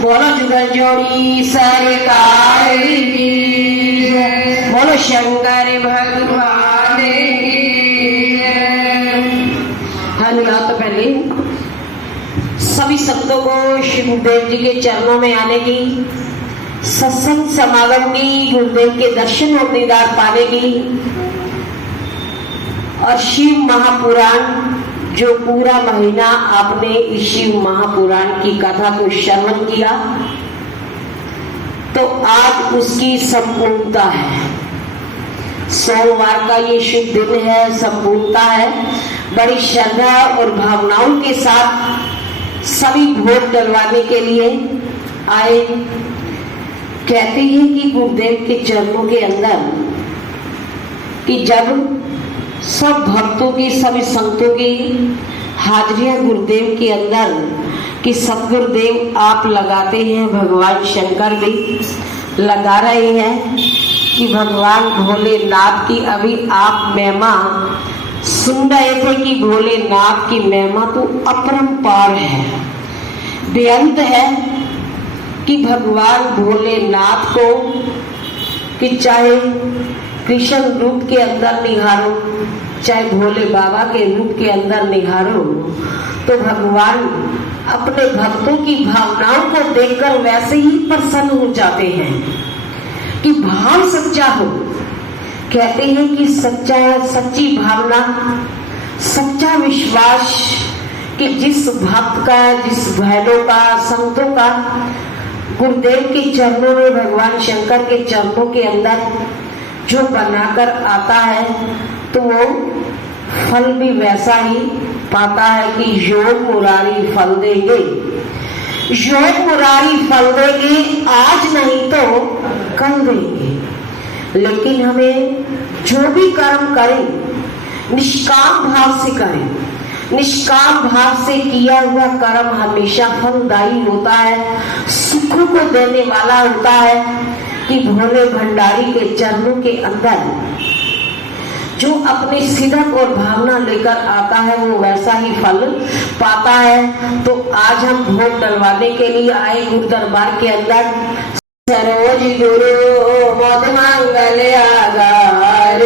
बोलो जुगल जोड़ी सरकार की, बोलो शंकर भगवान की। हनुमान तो पहले सभी संतों को शिवदेव जी के चरणों में आने की, सत्संग समागम की, गुरुदेव के दर्शन और दीदार पाने की, और शिव महापुराण जो पूरा महीना आपने इस शिव महापुराण की कथा को श्रवण किया, तो आज उसकी संपूर्णता है। सोमवार का ये शुभ दिन है, संपूर्णता है। बड़ी श्रद्धा और भावनाओं के साथ सभी भोग डलवाने के लिए आए। कहते हैं कि गुरुदेव के चरणों के अंदर कि जब सब भक्तों की, सभी संतों की हाजिरियां गुरुदेव के अंदर कि सतगुरुदेव आप लगाते हैं, भगवान शंकर भी लगा रहे हैं कि भगवान भोलेनाथ की अभी आप महिमा सुन रहे थे कि भोलेनाथ की महिमा तो अपरंपार है, बेअंत है। कि भगवान भोलेनाथ को कि चाहे कृष्ण रूप के अंदर निहारो, चाहे भोले बाबा के रूप के अंदर निहारो, तो भगवान अपने भक्तों की भावनाओं को देखकर वैसे ही प्रसन्न हो जाते हैं कि भाव सच्चा हो। कहते हैं कि सच्ची भावना, सच्चा विश्वास कि जिस भक्त का, जिस बहनों का, संतों का गुरुदेव के चरणों में, भगवान शंकर के चरणों के अंदर जो बनाकर आता है, तो वो फल भी वैसा ही पाता है कि योग मुरारी फल देंगे, योग मुरारी फल देंगे, आज नहीं तो कल देंगे। लेकिन हमें जो भी कर्म करें निष्काम भाव से करें। निष्काम भाव से किया हुआ कर्म हमेशा फलदायी होता है, सुख को देने वाला होता है। कि भोले भंडारी के चरणों के अंदर जो अपनी सिदक और भावना लेकर आता है वो वैसा ही फल पाता है। तो आज हम भोग डलवाने के लिए आए गुरु दरबार के अंदर। सरोज गुरु मोद मंगल आगार,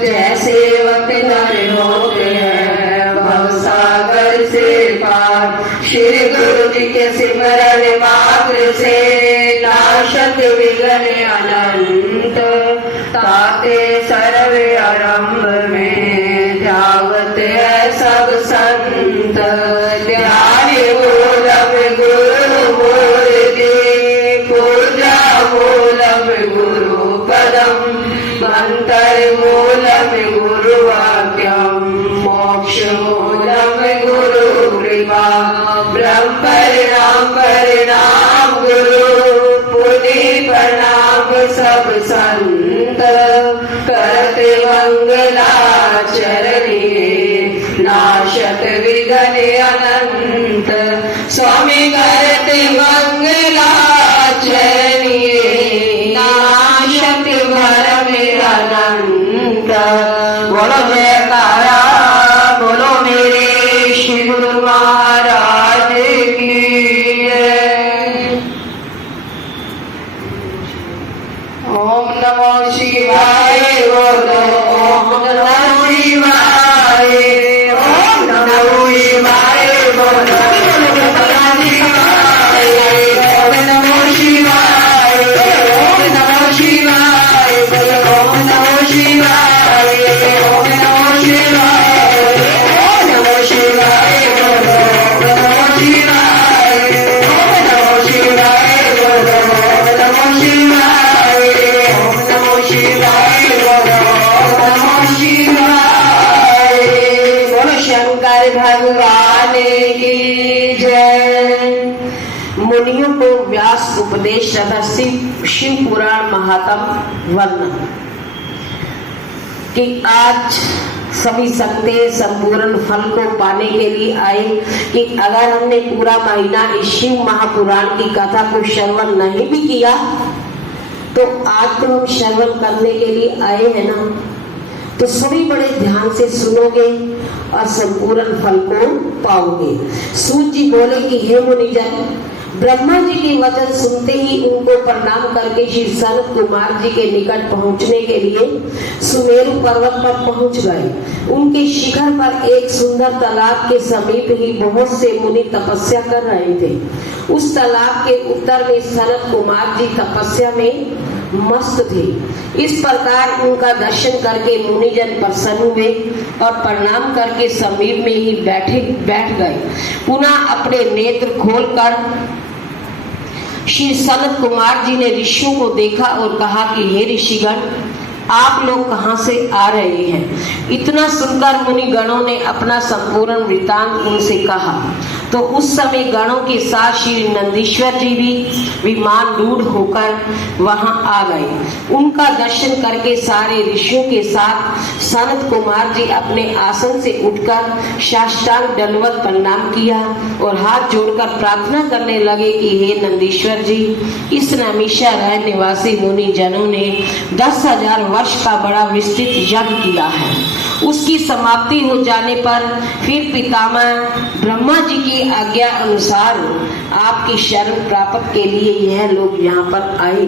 जय सेवक नर होते हैं भवसागर से पार। श्री गुरु जी के सिमरन मात्र से नाशक विघ्न अनंत, ताते सर्वे आरंभ में ध्यावत है सब संत। ध्यान मूलम गुरु मूर्ति, पूजा मूलम गुरु पदम, मंत्र मूलम गुरु वाक्यम, मोक्ष मूलम गुरु कृपा। ब्रह्म परिणाम गुरु, पुनि प्रणाम सब संत। करते मंगलाचरणी, नाशत विघ्न अनंत। स्वामी करते मंगलाचरणी, नाशत भरम अनंत। बोलो जयकारा, बोलो मेरे श्री गुरु महाराज की। ओम नमो शिवाय, बोलो ओम नमो शिवाय, ओम नमो शिवाय, बोलो ओम नमो शिवाय, ओम नमो शिवाय, बोलो ओम नमो शिवाय, ओम नमो शिवाय, ओम नमो शिवाय, बोलो ओम नमो शिवाय, ओम नमो शिवाय, बोलो ओम नमो शिवाय, ओम नमो शिवाय, बोलो ओम नमो शिवाय। बोलो शंकर भगवान की जय। मुनियों को व्यास उपदेश तथा शिव पुराण महात्म वर्णन कि आज सभी संते संपूर्ण फल को पाने के लिए आए। कि अगर हमने पूरा महीना इस शिव महापुराण की कथा को श्रवण नहीं भी किया, तो आज तो हम श्रवण करने के लिए आए हैं ना, तो सभी बड़े ध्यान से सुनोगे और संपूर्ण फल को पाओगे। सूत जी बोले कि हे मुनिजन, ब्रह्मा जी के वचन सुनते ही उनको प्रणाम करके श्री सनत कुमार जी के निकट पहुंचने के लिए सुमेरु पर्वत पर पहुंच गए। उनके शिखर पर एक सुंदर तालाब के समीप ही बहुत से मुनि तपस्या कर रहे थे। उस तालाब के उत्तर में सनत कुमार जी तपस्या में मस्त थे। इस प्रकार उनका दर्शन करके मुनिजन प्रसन्न हुए और प्रणाम करके समीप में ही बैठ गए। पुनः अपने नेत्र खोलकर श्री सनत कुमार जी ने ऋषियों को देखा और कहा कि हे ऋषिगण, आप लोग कहाँ से आ रहे हैं? इतना सुनकर मुनि गणों ने अपना संपूर्ण वृतांत उनसे कहा। तो उस समय गणों के साथ श्री नंदीश्वर जी भी विमान रूढ़ होकर वहां आ गए। उनका दर्शन करके सारे ऋषियों के साथ सनत कुमार जी अपने आसन से उठकर साष्टांग दंडवत प्रणाम किया और हाथ जोड़कर प्रार्थना करने लगे कि हे नंदीश्वर जी, इस नैमिषारण्य निवासी मुनि जनों ने 10,000 वर्ष का बड़ा विस्तृत यज्ञ किया है। उसकी समाप्ति हो जाने पर फिर पितामह ब्रह्मा जी की आज्ञा अनुसार आपकी शरण प्राप्त के लिए यह लोग यहाँ पर आए।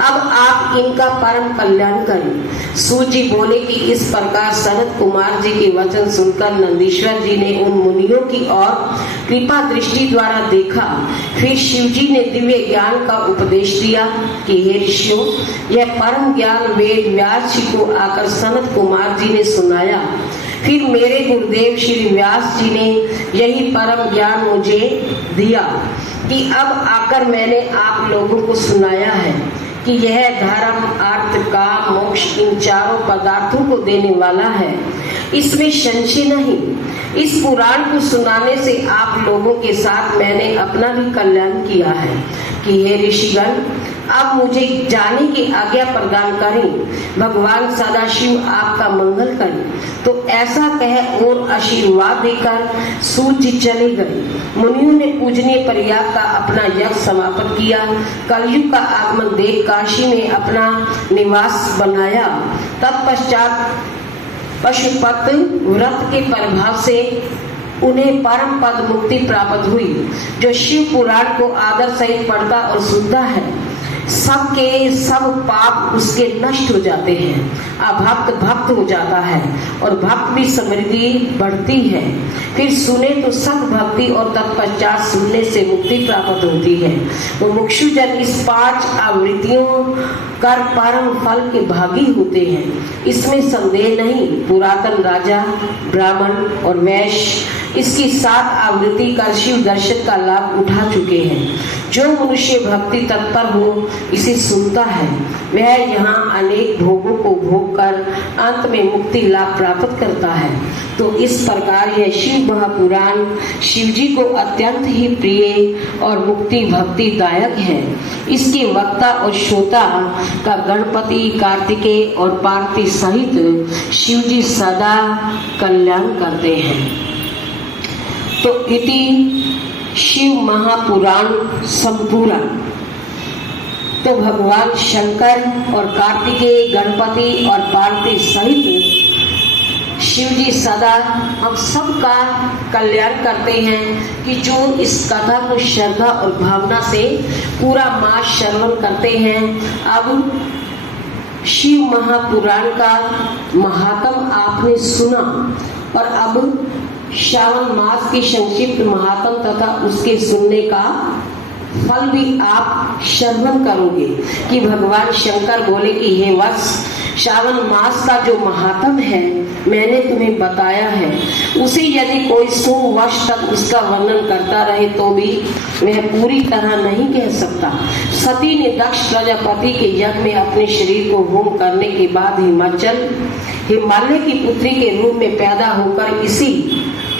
अब आप इनका परम कल्याण करें। सूत जी बोले कि इस प्रकार सनत कुमार जी के वचन सुनकर नंदीश्वर जी ने उन मुनियों की ओर कृपा दृष्टि द्वारा देखा। फिर शिव जी ने दिव्य ज्ञान का उपदेश दिया कि हे ऋषियों, यह परम ज्ञान वेद व्यास जी को आकर सनत कुमार जी ने सुनाया। फिर मेरे गुरुदेव श्री व्यास जी ने यही परम ज्ञान मुझे दिया कि अब आकर मैंने आप लोगों को सुनाया है कि यह धर्म, अर्थ, काम, मोक्ष इन चारों पदार्थों को देने वाला है। इसमें संशय नहीं। इस पुराण को सुनाने से आप लोगों के साथ मैंने अपना भी कल्याण किया है कि हे ऋषिगण, अब मुझे जाने की आज्ञा प्रदान करें। भगवान सदाशिव आपका मंगल करें। तो ऐसा कह और आशीर्वाद देकर सूत जी चले गए। मुनियों ने पूजनीय प्रयाग का अपना यज्ञ समापन किया। कलयुग का आगमन देख काशी में अपना निवास बनाया। तत्पश्चात पशुपत व्रत के प्रभाव से उन्हें परम पद मुक्ति प्राप्त हुई, जो शिव पुराण को आदर सहित पढ़ता और सुनता है। सबके सब पाप उसके नष्ट हो जाते हैं। अभक्त भक्त हो जाता है और भक्त भी समृद्धि बढ़ती है। फिर सुने तो सब भक्ति और तत्पश्चात सुनने से मुक्ति प्राप्त होती है। तो मुक्षुजन इस 5 आवृत्तियों कर परम फल के भागी होते हैं, इसमें संदेह नहीं। पुरातन राजा, ब्राह्मण और वैश्य इसकी 7 आवृत्ति कर शिव दर्शन का लाभ उठा चुके हैं। जो मनुष्य भक्ति तत्पर हो इसे सुनता है, वह यहाँ अनेक भोगों को भोग कर अंत में मुक्ति लाभ प्राप्त करता है। तो इस प्रकार यह शिव महापुराण शिव जी को अत्यंत ही प्रिय और मुक्ति भक्ति दायक है। इसके वक्ता और श्रोता का गणपति, कार्तिकेय और पार्वती सहित शिव जी सदा कल्याण करते हैं। तो इति शिव महापुराण संपूर्ण। तो भगवान शंकर और कार्तिकेय, गणपति और पार्वती सहित शिव जी सदा हम सबका कल्याण करते हैं कि जो इस कथा को श्रद्धा और भावना से पूरा मास श्रवण करते हैं। अब शिव महापुराण का महात्म आपने सुना और अब श्रावण मास की संक्षिप्त महात्म तथा उसके सुनने का फल भी आप श्रवण करोगे कि भगवान शंकर बोले कि हे वत्स, श्रावण मास का जो महात्म है मैंने तुम्हें बताया है, उसे यदि कोई 100 वर्ष तक उसका वर्णन करता रहे तो भी वह पूरी तरह नहीं कह सकता। सती ने दक्ष प्रजापति के यज्ञ में अपने शरीर को होम करने के बाद हिमालय की पुत्री के रूप में पैदा होकर इसी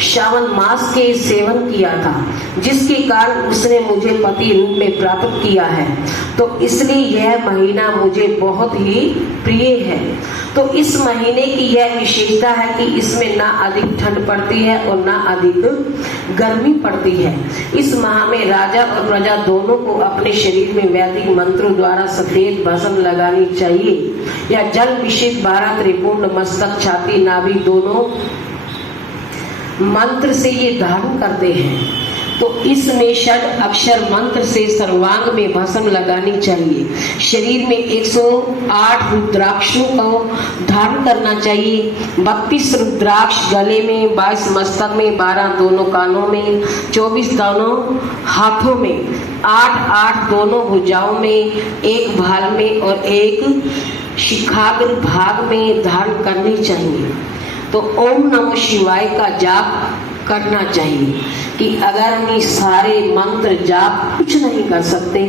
श्रावण मास के सेवन किया था, जिसके कारण उसने मुझे पति रूप में प्राप्त किया है। तो इसलिए यह महीना मुझे बहुत ही प्रिय है। तो इस महीने की यह विशेषता है कि इसमें ना अधिक ठंड पड़ती है और ना अधिक गर्मी पड़ती है। इस माह में राजा और प्रजा दोनों को अपने शरीर में वैदिक मंत्रों द्वारा सफेद भस्म लगानी चाहिए या जल विशेष 12 त्रिपुंड मस्तक, छाती, नाभि दोनों मंत्र से ये धारण करते हैं। तो इसमें षड अक्षर मंत्र से सर्वांग में भस्म लगानी चाहिए। शरीर में 108 रुद्राक्षों को धारण करना चाहिए। 32 रुद्राक्ष गले में, 22 मस्तक में, 12 दोनों कानों में, 24 दोनों हाथों में, 8 दोनों भुजाओं में, 1 भाल में और 1 शिखाग्र भाग में धारण करनी चाहिए। तो ओम नमः शिवाय का जाप करना चाहिए कि अगर हम सारे मंत्र जाप कुछ नहीं कर सकते,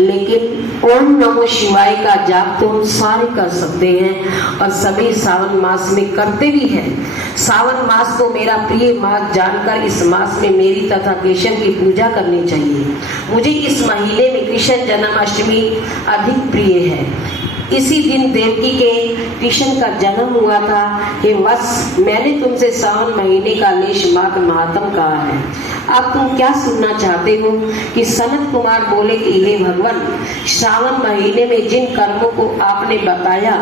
लेकिन ओम नमः शिवाय का जाप तो हम सारे कर सकते हैं और सभी सावन मास में करते भी हैं। सावन मास को मेरा प्रिय मास जानकर इस मास में मेरी तथा केशव की पूजा करनी चाहिए। मुझे इस महीने में कृष्ण जन्माष्टमी अधिक प्रिय है। इसी दिन देवकी के कृष्ण का जन्म हुआ था। हे वत्स, मैंने तुमसे सावन महीने का लेश मात्र महात्म कहा है। अब तुम क्या सुनना चाहते हो? कि सनत कुमार बोले कि हे भगवान, श्रावण महीने में जिन कर्मों को आपने बताया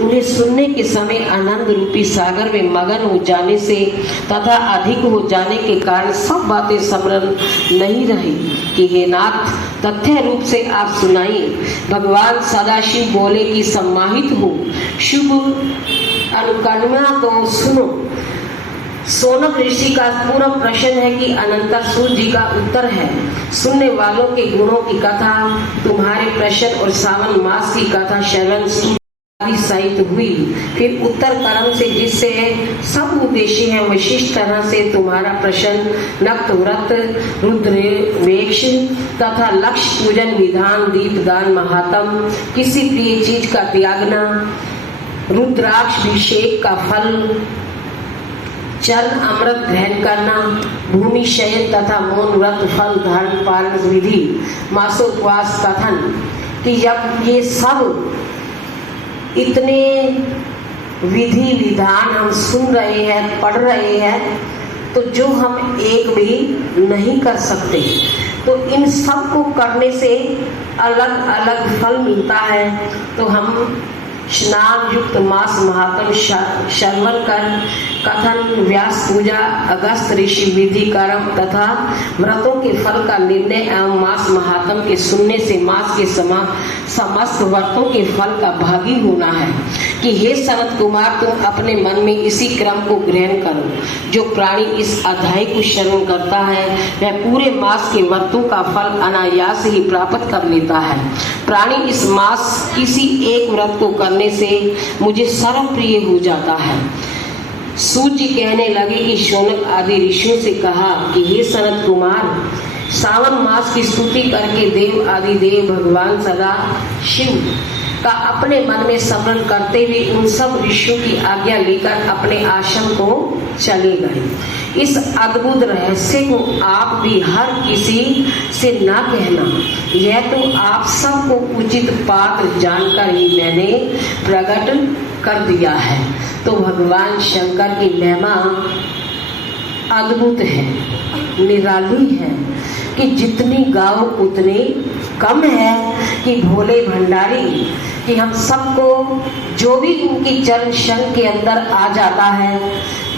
उन्हें सुनने के समय आनंद रूपी सागर में मगन हो जाने से तथा अधिक हो जाने के कारण सब बातें स्मरण नहीं रही कि हे नाथ, तथ्य रूप से आप सुनाइए। भगवान सदाशिव बोले कि सम्माहित हो, शुभ अनुकरणा तो सुनो। सोनक ऋषि का पूरा प्रश्न है कि अनंतर सूर्य जी का उत्तर है। सुनने वालों के गुणों की कथा, तुम्हारे प्रश्न और सावन मास की कथा श्रवण साहित्य हुई। फिर उत्तर कर्म से जिससे सब उद्देश्य है विशिष्ट तरह से तुम्हारा प्रश्न नक्त व्रत रुद्रवेक्ष तथा लक्ष्य पूजन विधान दीपदान महात्म किसी प्रिय चीज का त्यागना रुद्राक्षभिषेक का फल जल अमृत ग्रहण करना भूमि शयन तथा मौन व्रत फल धारण पालन विधि मासोपवास कथन कि जब ये सब इतने विधि विधान हम सुन रहे हैं पढ़ रहे हैं तो जो हम एक भी नहीं कर सकते, तो इन सब को करने से अलग अलग फल मिलता है। तो हम स्नान युक्त मास महात्म श्रवण कर कथन व्यास पूजा अगस्त ऋषि विधि कर्म तथा व्रतों के फल का निर्णय एवं मास महात्म के सुनने से मास के समस्त व्रतों के फल का भागी होना है। कि हे सनत कुमार, तुम अपने मन में इसी क्रम को ग्रहण करो। जो प्राणी इस अध्याय को श्रवण करता है वह पूरे मास के व्रतों का फल अनायास ही प्राप्त कर लेता है। प्राणी इस मास किसी एक व्रत को करने से मुझे सर्व प्रिय हो जाता है। सूर्य जी कहने लगे कि शौनक आदि ऋषियों से कहा कि हे सनत कुमार, सावन मास की स्तुति करके देव आदि देव भगवान सदा शिव का अपने मन में स्मरण करते हुए उन सब ऋषियों की आज्ञा लेकर अपने आश्रम को चले गए। इस अद्भुत रहस्य को आप भी हर किसी से ना कहना, यह तो आप सबको उचित पात्र जानकर ही मैंने प्रकट कर दिया है। तो भगवान शंकर की महिमा अद्भुत है, निराली है कि जितनी गाओ उतने कम है। कि भोले भंडारी कि हम सबको जो भी उनकी चरण शरण के अंदर आ जाता है,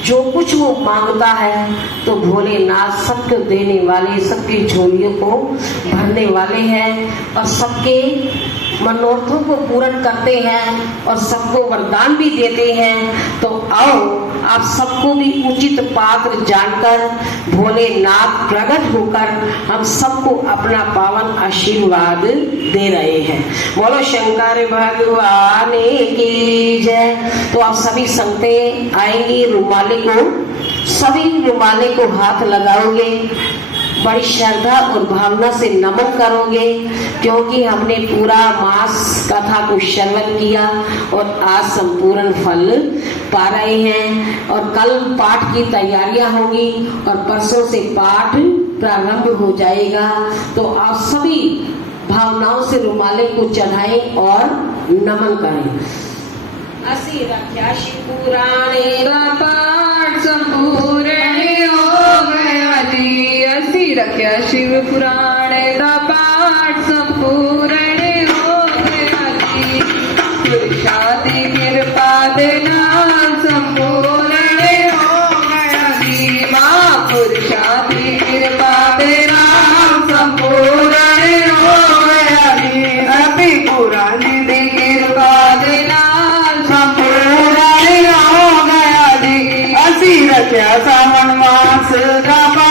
जो कुछ वो मांगता है, तो भोलेनाथ सबको देने वाले, सबकी झोलियों को भरने वाले हैं और सबके मनोरथों को पूर्ण करते हैं और सबको वरदान भी देते हैं। तो आओ आप सबको भी उचित पात्र जानकर भोलेनाथ प्रकट होकर हम सबको अपना पावन आशीर्वाद दे रहे हैं। बोलो शंकर भगवान की जय। तो आप सभी संगतें आएंगी, रुमाले को सभी रुमाले को हाथ लगाओगे, बड़ी श्रद्धा और भावना से नमन करोगे, क्योंकि हमने पूरा मास कथा को श्रवण किया और आज संपूर्ण फल पा रहे हैं। और कल पाठ की तैयारियां होंगी और परसों से पाठ प्रारंभ हो जाएगा। तो आप सभी भावनाओं से रुमाले को चढ़ाएं और नमन करें। असी रख्या शिव पुराणे का पाठ संपूर्ण हो गया जी। असी रख्या शिव पुराणे का पाठ संपूर्ण हो गया जी। पुरुषादि कृपा देना संपूर्ण हो गया जी। माँ पुरुषादि कृपा देना श्रीनिवास रामा